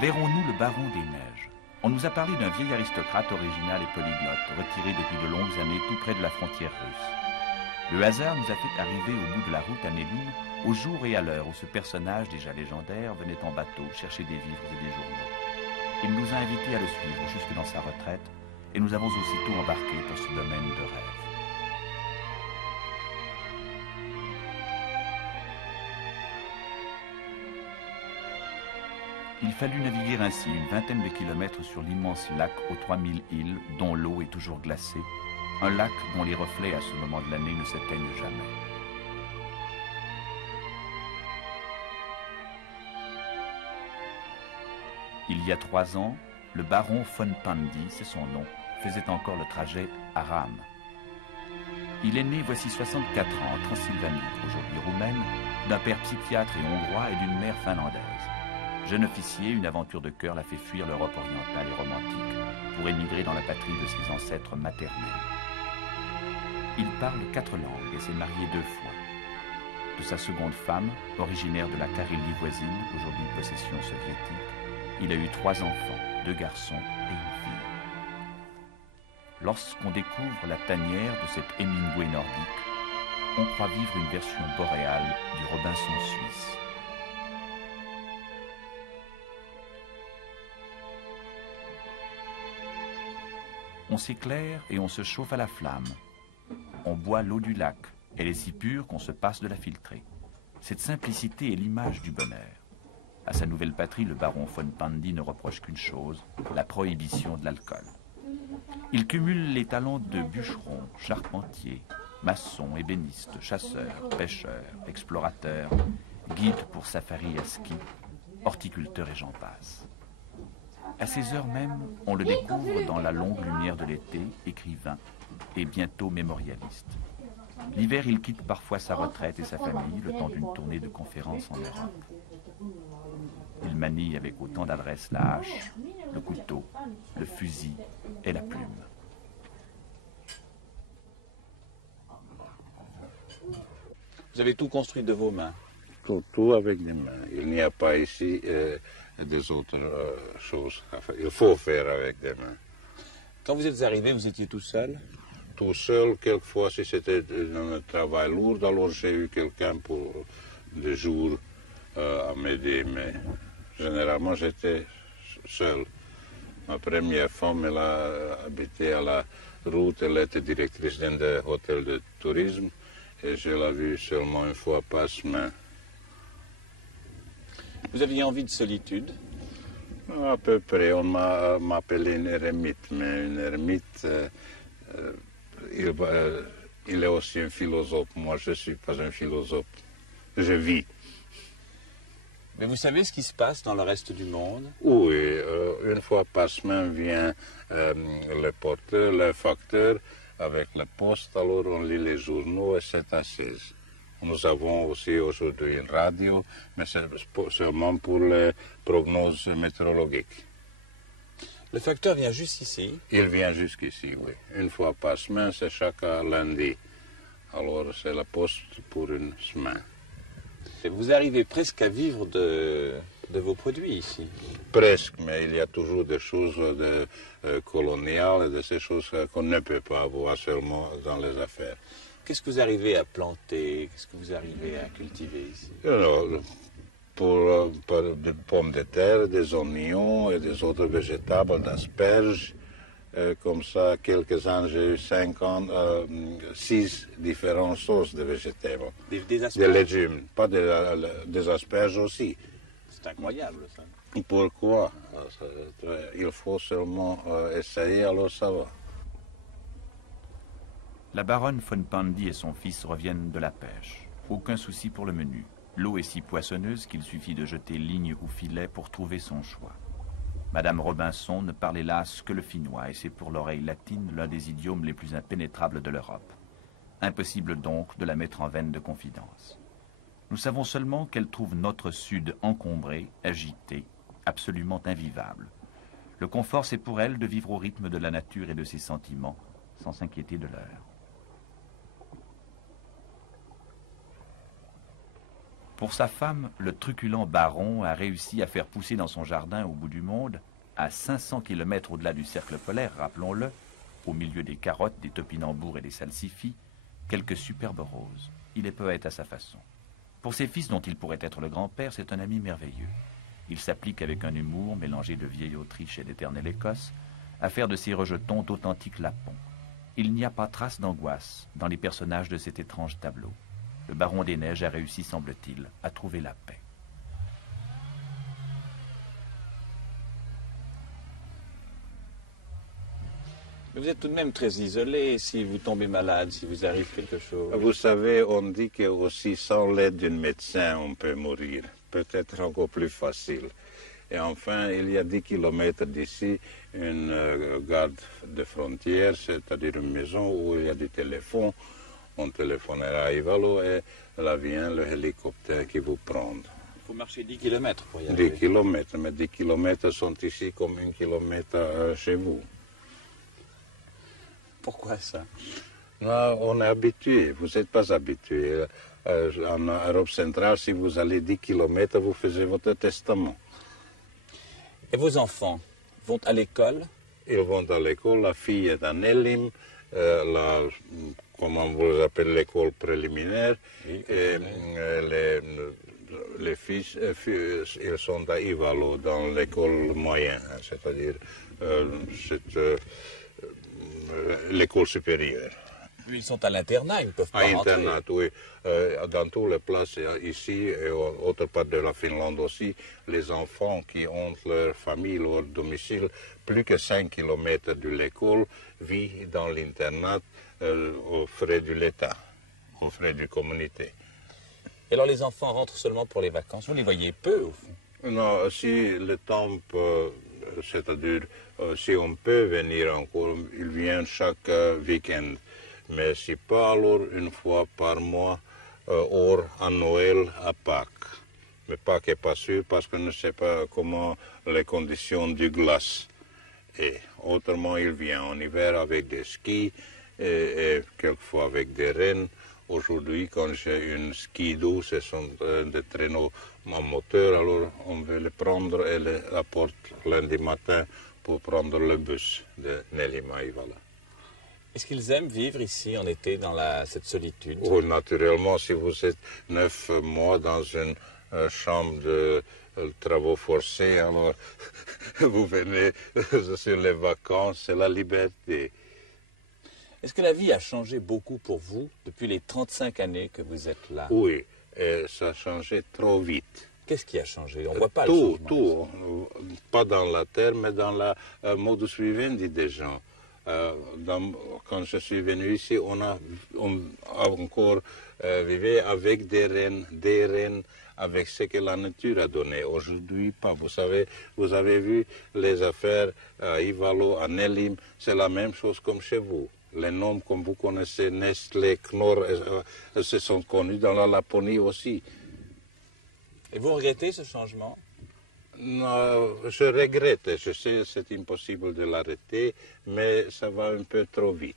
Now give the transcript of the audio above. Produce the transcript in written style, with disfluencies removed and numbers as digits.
Verrons-nous le baron des neiges? On nous a parlé d'un vieil aristocrate original et polyglotte, retiré depuis de longues années tout près de la frontière russe. Le hasard nous a fait arriver au bout de la route à Méline, au jour et à l'heure où ce personnage déjà légendaire venait en bateau chercher des vivres et des journaux. Il nous a invités à le suivre jusque dans sa retraite, et nous avons aussitôt embarqué pour ce domaine de rêve. Il fallut naviguer ainsi une vingtaine de kilomètres sur l'immense lac aux 3000 îles, dont l'eau est toujours glacée, un lac dont les reflets à ce moment de l'année ne s'éteignent jamais. Il y a 3 ans, le baron von Pandy, c'est son nom, faisait encore le trajet à Rame. Il est né voici 64 ans en Transylvanie, aujourd'hui roumaine, d'un père psychiatre et hongrois et d'une mère finlandaise. Jeune officier, une aventure de cœur l'a fait fuir l'Europe orientale et romantique pour émigrer dans la patrie de ses ancêtres maternels. Il parle 4 langues et s'est marié 2 fois. De sa seconde femme, originaire de la Carélie voisine, aujourd'hui possession soviétique, il a eu 3 enfants, 2 garçons et une fille. Lorsqu'on découvre la tanière de cet Hemingway nordique, on croit vivre une version boréale du Robinson suisse. On s'éclaire et on se chauffe à la flamme. On boit l'eau du lac. Elle est si pure qu'on se passe de la filtrer. Cette simplicité est l'image du bonheur. À sa nouvelle patrie, le baron von Pandy ne reproche qu'une chose, la prohibition de l'alcool. Il cumule les talents de bûcheron, charpentier, maçon, ébéniste, chasseur, pêcheur, explorateur, guide pour safari à ski, horticulteur et j'en passe. À ces heures même, on le découvre dans la longue lumière de l'été, écrivain et bientôt mémorialiste. L'hiver, il quitte parfois sa retraite et sa famille le temps d'une tournée de conférences en Europe. Il manie avec autant d'adresse la hache, le couteau, le fusil et la plume. Vous avez tout construit de vos mains? Tout avec des mains. Il n'y a pas ici des autres choses à faire. Il faut faire avec des mains. Quand vous êtes arrivé, vous étiez tout seul? Tout seul, quelquefois, si c'était un travail lourd, alors j'ai eu quelqu'un pour des jours à m'aider, mais généralement j'étais seul. Ma première femme, elle a habité à la route, elle était directrice d'un hôtel de tourisme, et je l'ai vue seulement une fois par semaine. Vous aviez envie de solitude? À peu près, on m'a appelé une ermite, mais une ermite, il est aussi un philosophe. Moi, je ne suis pas un philosophe. Je vis. Mais vous savez ce qui se passe dans le reste du monde? Oui, une fois par semaine vient le porteur, le facteur, avec la poste, alors on lit les journaux et c'est assez. Nous avons aussi aujourd'hui une radio, mais c'est seulement pour les prognoses météorologiques. Le facteur vient juste ici? Il vient jusqu'ici, oui. Une fois par semaine, c'est chaque lundi. Alors c'est la poste pour une semaine. Et vous arrivez presque à vivre de vos produits ici? Presque, mais il y a toujours des choses coloniales et de ces choses qu'on ne peut pas avoir seulement dans les affaires. Qu'est-ce que vous arrivez à planter? Qu'est-ce que vous arrivez à cultiver ici? Pour des pommes de terre, des oignons et des autres végétables, d'asperges. Comme ça, quelques ans, j'ai eu 6 différentes sauces de végétables. Des asperges? Des légumes, pas des asperges aussi. C'est incroyable, ça. Pourquoi? Il faut seulement essayer, alors ça va. La baronne von Pandy et son fils reviennent de la pêche. Aucun souci pour le menu. L'eau est si poissonneuse qu'il suffit de jeter ligne ou filet pour trouver son choix. Madame Robinson ne parle hélas que le finnois et c'est pour l'oreille latine l'un des idiomes les plus impénétrables de l'Europe. Impossible donc de la mettre en veine de confidence. Nous savons seulement qu'elle trouve notre sud encombré, agité, absolument invivable. Le confort, c'est pour elle de vivre au rythme de la nature et de ses sentiments, sans s'inquiéter de l'heure. Pour sa femme, le truculent baron a réussi à faire pousser dans son jardin au bout du monde, à 500 km au-delà du cercle polaire, rappelons-le, au milieu des carottes, des topinambours et des salsifis, quelques superbes roses. Il est poète à sa façon. Pour ses fils dont il pourrait être le grand-père, c'est un ami merveilleux. Il s'applique avec un humour mélangé de vieille Autriche et d'éternelle Écosse à faire de ces rejetons d'authentiques lapons. Il n'y a pas trace d'angoisse dans les personnages de cet étrange tableau. Le baron des neiges a réussi, semble-t-il, à trouver la paix. Mais vous êtes tout de même très isolé. Si vous tombez malade, si vous arrive quelque chose. Vous savez, on dit que aussi sans l'aide d'un médecin, on peut mourir. Peut-être encore plus facile. Et enfin, il y a 10 kilomètres d'ici, une garde de frontière, c'est-à-dire une maison où il y a du téléphone. On téléphonera à Ivalo et là vient le hélicoptère qui vous prend. Il faut marcher 10 km pour y aller. 10 kilomètres, mais 10 kilomètres sont ici comme 1 kilomètre chez vous. Pourquoi ça? Non, on est habitué, vous n'êtes pas habitué. En Europe centrale, si vous allez 10 kilomètres, vous faites votre testament. Et vos enfants vont à l'école? Ils vont à l'école, la fille est à Nelim, comment vous appelez l'école préliminaire, Oui, et les fils, ils sont à Ivalo, dans l'école moyenne, c'est-à-dire l'école supérieure. Ils sont à l'internat, ils ne peuvent pas À rentrer. internat, oui. Dans toutes les places ici et autre part de la Finlande aussi, les enfants qui ont leur famille, leur domicile, plus que 5 km de l'école, vivent dans l'internat aux frais de l'État, aux frais de la communauté. Et alors les enfants rentrent seulement pour les vacances. Vous les voyez peu au fond. Non, si le temps peut, c'est-à-dire si on peut venir encore, ils viennent chaque week-end. Mais si pas, alors une fois par mois, hors à Noël, à Pâques. Mais Pâques n'est pas sûr parce qu'on ne sait pas comment les conditions du glace. Et autrement, il vient en hiver avec des skis et quelquefois avec des rennes. Aujourd'hui, quand j'ai une ski doux, ce sont des traîneaux en moteur, alors on veut les prendre et les apporter lundi matin pour prendre le bus de Nelima-Ivala. Est-ce qu'ils aiment vivre ici en été dans cette solitude? Oh, naturellement, si vous êtes 9 mois dans une chambre de travaux forcés, alors vous venez sur les vacances, c'est la liberté. Est-ce que la vie a changé beaucoup pour vous depuis les 35 années que vous êtes là? Oui, et ça a changé trop vite. Qu'est-ce qui a changé? On ne voit pas le Tout, changement. tout. Pas dans la terre, mais dans la modus vivendi des gens. Quand je suis venu ici, on a encore vécu avec des rennes, avec ce que la nature a donné. Aujourd'hui, pas. Vous savez, vous avez vu les affaires à Ivalo, à Nelim, c'est la même chose comme chez vous. Les noms, comme vous connaissez, Nestlé, Knorr, se sont connus dans la Laponie aussi. Et vous regrettez ce changement? Non, je regrette. Je sais que c'est impossible de l'arrêter, mais ça va un peu trop vite.